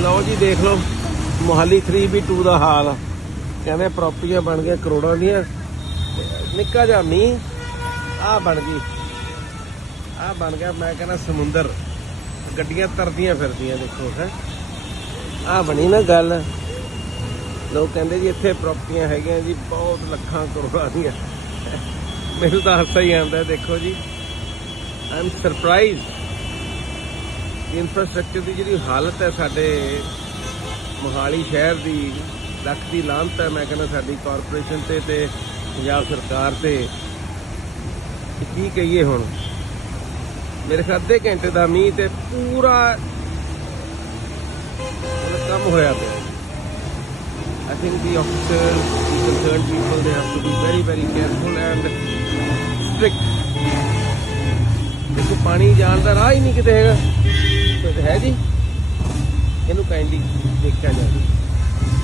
ਲਓ ਜੀ ਦੇਖ ਲਓ ਮੋਹਾਲੀ 3B2 ਦਾ ਹਾਲ ਆ। ਕਹਿੰਦੇ ਪ੍ਰਾਪਰਟੀਆਂ ਬਣ ਗਈਆਂ ਕਰੋੜਾਂ ਦੀਆਂ। ਨਿੱਕਾ ਜਿਹਾ ਮੀਂਹ ਆਹ ਬਣ ਗਈ, ਆਹ ਬਣ ਗਿਆ ਮੈਂ ਕਹਿੰਦਾ ਸਮੁੰਦਰ, ਗੱਡੀਆਂ ਤਰਦੀਆਂ ਫਿਰਦੀਆਂ ਦੇਖੋ ਹੈ। ਆਹ ਬਣੀ ਨਾ ਗੱਲ। ਲੋਕ ਕਹਿੰਦੇ ਜੀ ਇੱਥੇ ਪ੍ਰਾਪਰਟੀਆਂ ਹੈਗੀਆਂ ਜੀ ਬਹੁਤ ਲੱਖਾਂ ਕਰੋੜਾਂ ਦੀਆਂ। ਮੈਨੂੰ ਤਾਂ ਹਾਸਾ ਹੀ ਆਉਂਦਾ। ਦੇਖੋ ਜੀ ਆਈ ਐਮ ਸਰਪ੍ਰਾਈਜ਼। ਇਨਫਰਾਸਟ੍ਰਕਚਰ ਦੀ ਜਿਹੜੀ ਹਾਲਤ ਹੈ ਸਾਡੇ ਮੋਹਾਲੀ ਸ਼ਹਿਰ ਦੀ, ਲੱਖ ਦੀ ਲਾਹਨਤ ਹੈ ਮੈਂ ਕਹਿੰਦਾ ਸਾਡੀ ਕਾਰਪੋਰੇਸ਼ਨ ਤੇ ਪੰਜਾਬ ਸਰਕਾਰ ਤੇ। ਕੀ ਕਹੀਏ ਹੁਣ। ਮੇਰੇ ਖਿਆਲ ਅੱਧੇ ਘੰਟੇ ਦਾ ਮੀਂਹ ਤੇ ਪੂਰਾ ਕੰਮ ਹੋਇਆ ਪਿਆ। I think the officers, the concerned people, they have to be very, very careful and strict. ਦੇਖੋ ਪਾਣੀ ਜਾਣ ਦਾ ਰਾਹ ਹੀ ਨਹੀਂ ਕਿਤੇ ਹੈਗਾ। ਹੈ ਜੀ, ਇਹਨੂੰ ਕਾਈਂਡਲੀ ਦੇਖਿਆ ਜਾਵੇ।